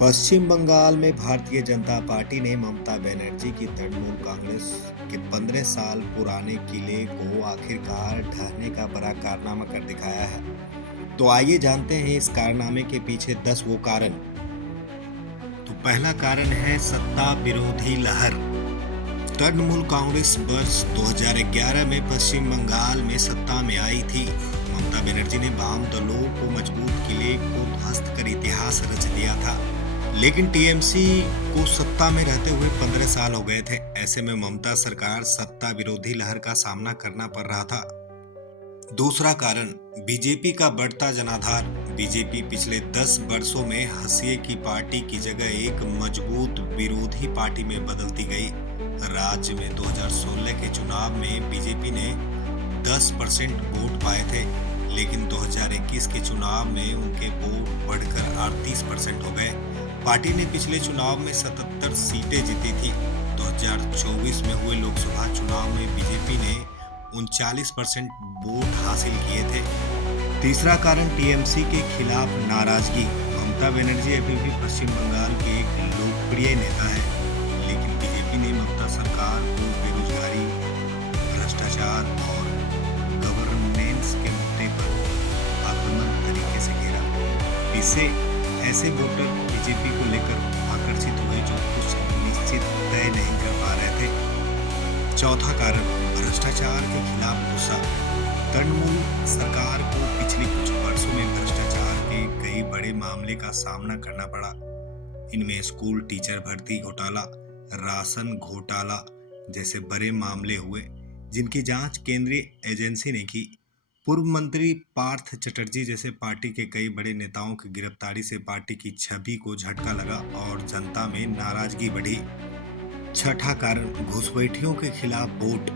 पश्चिम बंगाल में भारतीय जनता पार्टी ने ममता बनर्जी की तृणमूल कांग्रेस के 15 साल पुराने किले को आखिरकार ढहने का बड़ा कारनामा कर दिखाया है। तो आइए जानते हैं इस कारनामे के पीछे 10 वो कारण। तो पहला कारण है सत्ता विरोधी लहर। तृणमूल कांग्रेस वर्ष 2011 में पश्चिम बंगाल में सत्ता में आई थी। ममता बनर्जी ने वाम दलों को मजबूत किले को ध्वस्त कर इतिहास रच दिया था। लेकिन टीएमसी को सत्ता में रहते हुए 15 साल हो गए थे। ऐसे में ममता सरकार सत्ता विरोधी लहर का सामना करना पड़ रहा था। दूसरा कारण बीजेपी का बढ़ता जनाधार। बीजेपी पिछले 10 वर्षों में हंसिए की पार्टी की जगह एक मजबूत विरोधी पार्टी में बदलती गई। राज्य में 2016 के चुनाव में बीजेपी ने 10% वोट पाए थे, लेकिन 2021 के चुनाव में उनके वोट बढ़कर 38% हो गए। पार्टी ने पिछले चुनाव में 77 सीटें जीती थी। 2024 में हुए लोकसभा चुनाव में बीजेपी ने 39% वोट हासिल किए थे। तीसरा कारण टीएमसी के खिलाफ नाराजगी। ममता बनर्जी अभी भी पश्चिम बंगाल के एक लोकप्रिय नेता है, लेकिन बीजेपी ने ममता सरकार को बेरोजगारी, भ्रष्टाचार और गवर्नेंस के मुद्दे पर आक्रामक तरीके से घेरा। इससे ऐसे वोटर बीजेपी को लेकर आकर्षित हुए जो कुछ निश्चित तय नहीं कर पा रहे थे। चौथा कारण भ्रष्टाचार के खिलाफ गुस्सा। तृणमूल सरकार को पिछले कुछ वर्षों में भ्रष्टाचार के कई बड़े मामले का सामना करना पड़ा। इनमें स्कूल टीचर भर्ती घोटाला, राशन घोटाला जैसे बड़े मामले हुए, जिनकी जांच केंद्रीय एजेंसी ने की। पूर्व मंत्री पार्थ चटर्जी जैसे पार्टी के कई बड़े नेताओं की गिरफ्तारी से पार्टी की छवि को झटका लगा और जनता में नाराजगी बढ़ी। छठा कारण घुसपैठियों के खिलाफ वोट।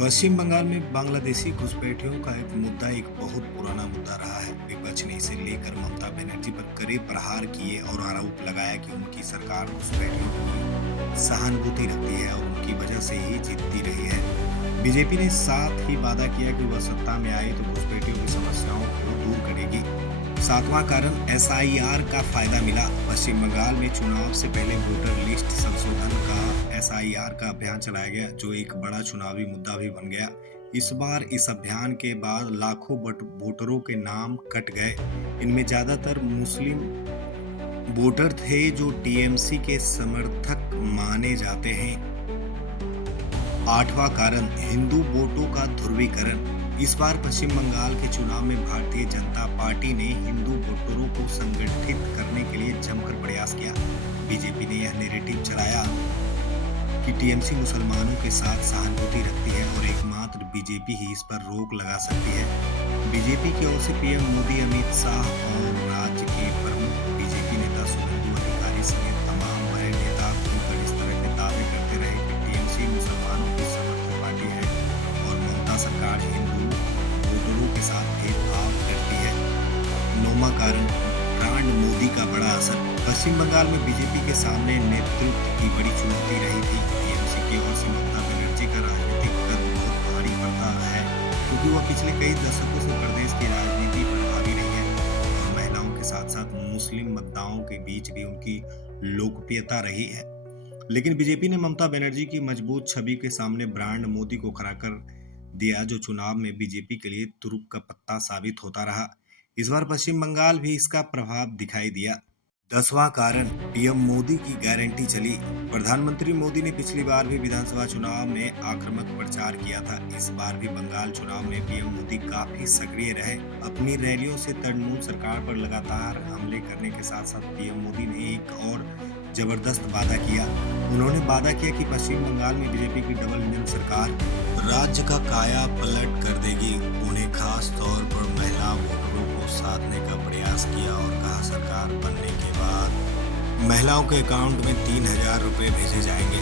पश्चिम बंगाल में बांग्लादेशी घुसपैठियों का एक मुद्दा एक बहुत पुराना मुद्दा रहा है। विपक्ष ने इसे लेकर ममता बनर्जी पर कड़े प्रहार किए और आरोप लगाया कि उनकी सरकार घुसपैठियों की सहानुभूति रखती है और उनकी वजह से ही जीतती रही है। बीजेपी ने साथ ही वादा किया कि वह सत्ता में आए तो घुसपैठियों की समस्याओं को दूर करेगी। सातवां कारण एसआईआर का फायदा मिला। पश्चिम बंगाल में चुनाव से पहले वोटर लिस्ट संशोधन का एसआईआर का अभियान चलाया गया, जो एक बड़ा चुनावी मुद्दा भी बन गया। इस बार इस अभियान के बाद लाखों वोटरों के नाम कट गए। इनमें ज्यादातर मुस्लिम वोटर थे जो टीएमसी के समर्थक माने जाते हैं। आठवां कारण हिंदू वोटों का ध्रुवीकरण। इस बार पश्चिम बंगाल के चुनाव में भारतीय जनता पार्टी ने हिंदू वोटरों को संगठित करने के लिए जमकर प्रयास किया। बीजेपी ने यह नैरेटिव चलाया कि टीएमसी मुसलमानों के साथ सहानुभूति रखती है और एकमात्र बीजेपी ही इस पर रोक लगा सकती है। बीजेपी की ओर से पीएम मोदी, अमित शाह और राज्य के प्रमुख बीजेपी नेता शुभेंदु अधिकारी समेत तमाम बड़े नेता खुलकर इस तरह के दावे करते रहे कि टीएमसी मुसलमानों की समर्थक पार्टी है और ममता सरकार हिंदू वोटरों के साथ भेदभाव करती है। नौवां कारण ब्रांड मोदी का बड़ा असर। पश्चिम बंगाल में बीजेपी के सामने नेतृत्व की बड़ी चुनौती रही थी। टीएमसी की ओर से ममता बनर्जी का राजनीतिक कद बहुत भारी पड़ता है, क्योंकि वह पिछले कई दशकों से प्रदेश की राजनीति पर हावी रही है और महिलाओं के साथ साथ मुस्लिम मतदाताओं के बीच भी उनकी लोकप्रियता रही है। लेकिन बीजेपी ने ममता बनर्जी की मजबूत छवि के सामने ब्रांड मोदी को खड़ा कर दिया, जो चुनाव में बीजेपी के लिए तुरुप का पत्ता साबित होता रहा। इस बार पश्चिम बंगाल भी इसका प्रभाव दिखाई दिया। 10वां कारण पीएम मोदी की गारंटी चली। प्रधानमंत्री मोदी ने पिछली बार भी विधानसभा चुनाव में आक्रामक प्रचार किया था। इस बार भी बंगाल चुनाव में पीएम मोदी काफी सक्रिय रहे। अपनी रैलियों से तृणमूल सरकार पर लगातार हमले करने के साथ साथ पीएम मोदी ने एक और जबरदस्त वादा किया। उन्होंने वादा किया कि पश्चिम बंगाल में बीजेपी की डबल इंजन सरकार राज्य का काया पलट कर देगी। उन्हें खास तौर पर महिला वोटरों को साधने का प्रयास किया और कहा सरकार बनने के बाद महिलाओं के अकाउंट में 3000 रुपए भेजे जाएंगे।